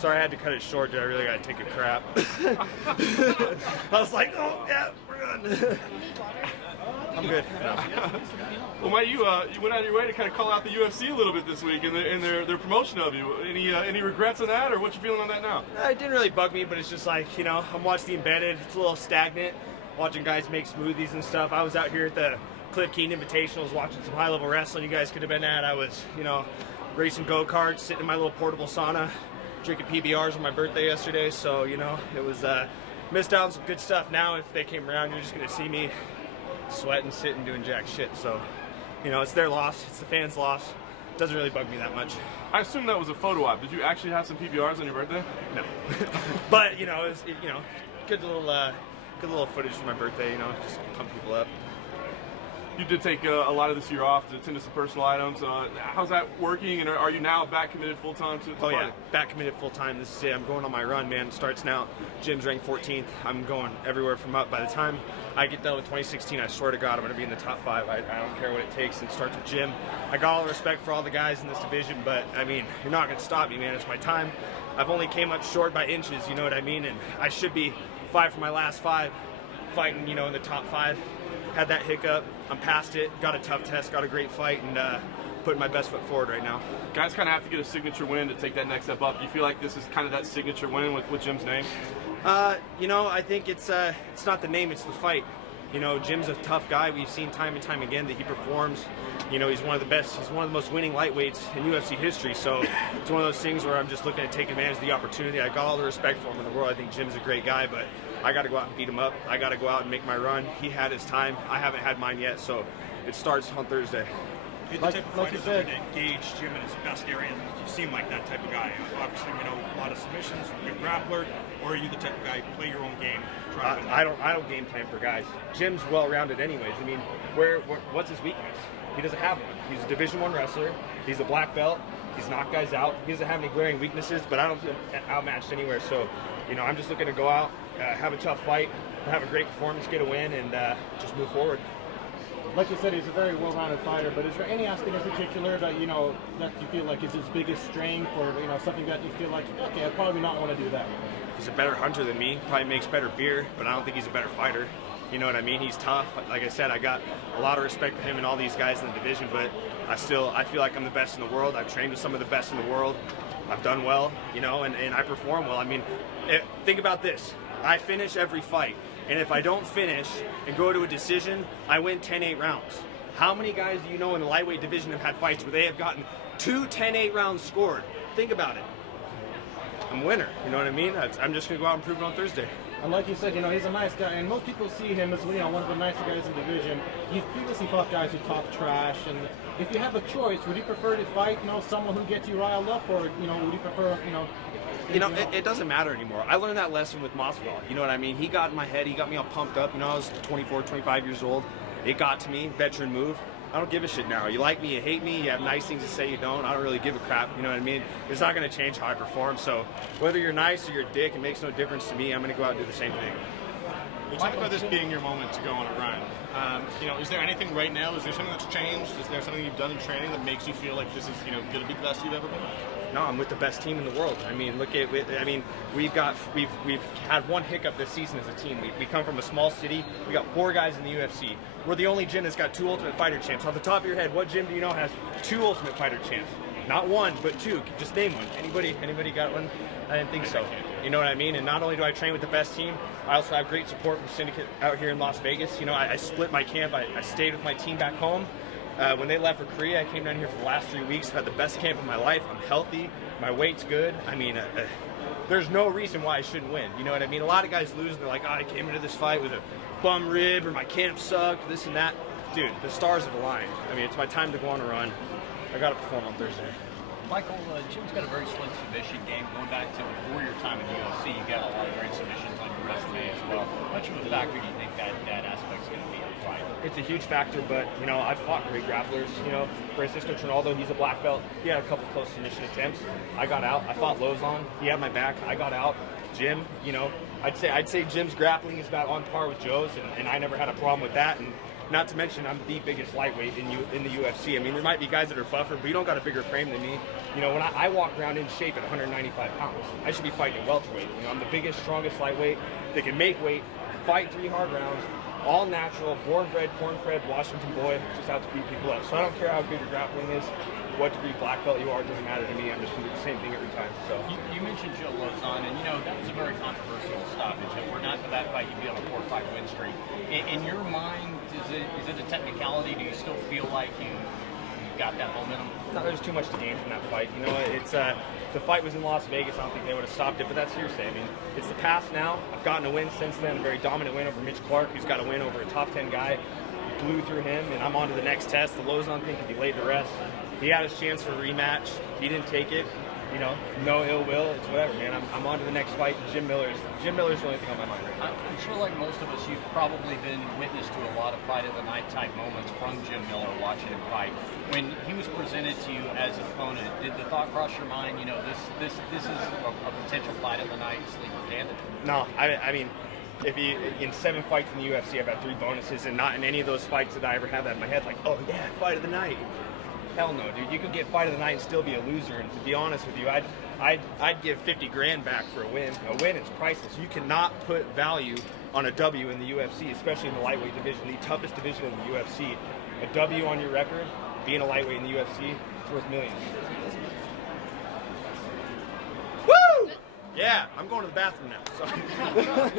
Sorry, I had to cut it short, dude. I really gotta take a crap. I was like, oh, yeah, we're good. I'm good. Well, Mike, you went out of your way to kind of call out the UFC a little bit this week in their promotion of you. Any regrets on that, or what you feeling on that now? It didn't really bug me, but it's just like, you know, I'm watching the Embedded. It's a little stagnant, watching guys make smoothies and stuff. I was out here at the Cliff Keen Invitationals watching some high-level wrestling you guys could have been at. I was, you know, racing go-karts, sitting in my little portable sauna, drinking PBRs on my birthday yesterday. So, you know, it was missed out on some good stuff. Now, if they came around, you're just going to see me sweating, sitting, doing jack shit. So, you know, it's their loss. It's the fans' loss. It doesn't really bug me that much. I assume that was a photo op. Did you actually have some PBRs on your birthday? No. But, you know, it was, you know, good little footage for my birthday, you know, just pump people up. You did take a lot of this year off to attend to some personal items. How's that working, and are you now back committed full-time to Oh, yeah, back committed full-time. This is it. I'm going on my run, man. It starts now. Gym's ranked 14th. I'm going everywhere from up. By the time I get done with 2016, I swear to God, I'm going to be in the top 5. I don't care what it takes. It starts with gym. I got all the respect for all the guys in this division, but, I mean, you're not going to stop me, man. It's my time. I've only came up short by inches, you know what I mean? And I should be 5 for my last 5, fighting, you know, in the top 5. Had that hiccup. I'm past it. Got a tough test. Got a great fight, and putting my best foot forward right now. Guys kind of have to get a signature win to take that next step up. Do you feel like this is kind of that signature win with Jim's name? You know, I think it's not the name, it's the fight. You know, Jim's a tough guy. We've seen time and time again that he performs. You know, he's one of the best. He's one of the most winning lightweights in UFC history. So it's one of those things where I'm just looking to take advantage of the opportunity. I got all the respect for him in the world. I think Jim's a great guy, but I got to go out and beat him up. I got to go out and make my run. He had his time. I haven't had mine yet, so it starts on Thursday. You're the type of fighter that's going to engage Jim in his best area. You seem like that type of guy. Obviously, you know, a lot of submissions, good grappler, or are you the type of guy who play your own game? I don't game plan for guys. Jim's well-rounded anyways. I mean, what's his weakness? He doesn't have one. He's a Division I wrestler. He's a black belt. He's knocked guys out. He doesn't have any glaring weaknesses, but I don't feel outmatched anywhere. So, you know, I'm just looking to go out, have a tough fight, have a great performance, get a win, and just move forward. Like you said, he's a very well-rounded fighter, but is there any aspect in particular that, you know, that you feel like is his biggest strength, or, you know, something that you feel like, okay, I probably not want to do that? He's a better hunter than me, probably makes better beer, but I don't think he's a better fighter. You know what I mean? He's tough. Like I said, I got a lot of respect for him and all these guys in the division, but I feel like I'm the best in the world. I've trained with some of the best in the world. I've done well, you know, and I perform well. I mean, think about this. I finish every fight, and if I don't finish and go to a decision, I win 10-8 rounds. How many guys do you know in the lightweight division have had fights where they have gotten 2 10-8 rounds scored? Think about it. I'm a winner, you know what I mean? I'm just going to go out and prove it on Thursday. And like you said, you know, he's a nice guy, and most people see him as, you know, one of the nicer guys in the division. You've previously fought guys who talk trash, and if you have a choice, would you prefer to fight, you know, someone who gets you riled up, or, you know, would you prefer, you know... it doesn't matter anymore. I learned that lesson with Masvidal. You know what I mean? He got in my head. He got me all pumped up. You know, I was 24, 25 years old. It got to me. Veteran move. I don't give a shit now. You like me, you hate me, you have nice things to say, you don't. I don't really give a crap. You know what I mean? It's not going to change how I perform. So whether you're nice or you're a dick, it makes no difference to me. I'm going to go out and do the same thing. We talk about this being your moment to go on a run. You know, is there anything right now? Is there something that's changed? Is there something you've done in training that makes you feel like this is, you know, going to be the best you've ever been? No, I'm with the best team in the world. I mean, we've had one hiccup this season as a team. We come from a small city. We got 4 guys in the UFC. We're the only gym that's got 2 Ultimate Fighter champs. Off the top of your head, what gym do you know has 2 Ultimate Fighter champs? Not 1, but 2. Just name one. Anybody got one? I didn't think so. You know what I mean? And not only do I train with the best team, I also have great support from Syndicate out here in Las Vegas. You know, I split my camp. I stayed with my team back home. When they left for Korea, I came down here for the last 3 weeks. I've had the best camp of my life. I'm healthy. My weight's good. I mean, there's no reason why I shouldn't win. You know what I mean? A lot of guys lose, and they're like, I came into this fight with a bum rib, or my camp sucked, this and that. Dude, the stars have aligned. I mean, it's my time to go on a run. I got to perform on Thursday. Michael, Jim's got a very slick submission game. Going back to before your time in the UFC, you got a lot of great submissions on your resume as well. How much of a factor do you think that aspect's going to be in the fight? It's a huge factor, but, you know, I've fought great grapplers. You know, Francisco Trinaldo, he's a black belt. He had a couple close submission attempts. I got out. I fought Lozon. He had my back. I got out. Jim, you know, I'd say Jim's grappling is about on par with Joe's, and I never had a problem with that. And Not to mention, I'm the biggest lightweight in the UFC. I mean, there might be guys that are buffer, but you don't got a bigger frame than me. You know, when I walk around in shape at 195 pounds, I should be fighting welterweight. You know, I'm the biggest, strongest lightweight that can make weight, fight 3 hard rounds, all natural, born-bred, corn-fed, Washington boy, just out to beat people up. So I don't care how good your grappling is, what degree black belt you are, it doesn't matter to me. I'm just doing the same thing every time. So You mentioned Joe Lozon, and that was a very controversial stoppage. And we're not for that fight, you'd be on a 4-5 win streak. In your mind, is it a technicality? Do you still feel like you got that momentum? No, there's too much to gain from that fight. You know, it's the fight was in Las Vegas. I don't think they would have stopped it, but that's hearsay. I mean, it's the past now. I've gotten a win since then, a very dominant win over Mitch Clark, who's got a win over a top 10 guy. Blew through him, and I'm on to the next test. The Lozon thing could be laid to rest. He had his chance for a rematch. He didn't take it. You know, no ill will. It's whatever, man. I'm on to the next fight. Jim Miller's the only thing on my mind right now. I'm sure, like most of us, you've probably been witness to a lot of fight of the night type moments from Jim Miller watching him fight. When he was presented to you as an opponent, did the thought cross your mind? This is a potential fight of the night sleeper candidate? No, I mean, if you in 7 fights in the UFC, I've had 3 bonuses, and not in any of those fights did I ever have that in my head. Like, oh yeah, fight of the night. Hell no, dude. You could get fight of the night and still be a loser. And to be honest with you, I'd give 50 grand back for a win. A win is priceless. You cannot put value on a W in the UFC, especially in the lightweight division, the toughest division in the UFC. A W on your record, being a lightweight in the UFC, it's worth millions. Woo! Yeah, I'm going to the bathroom now. So.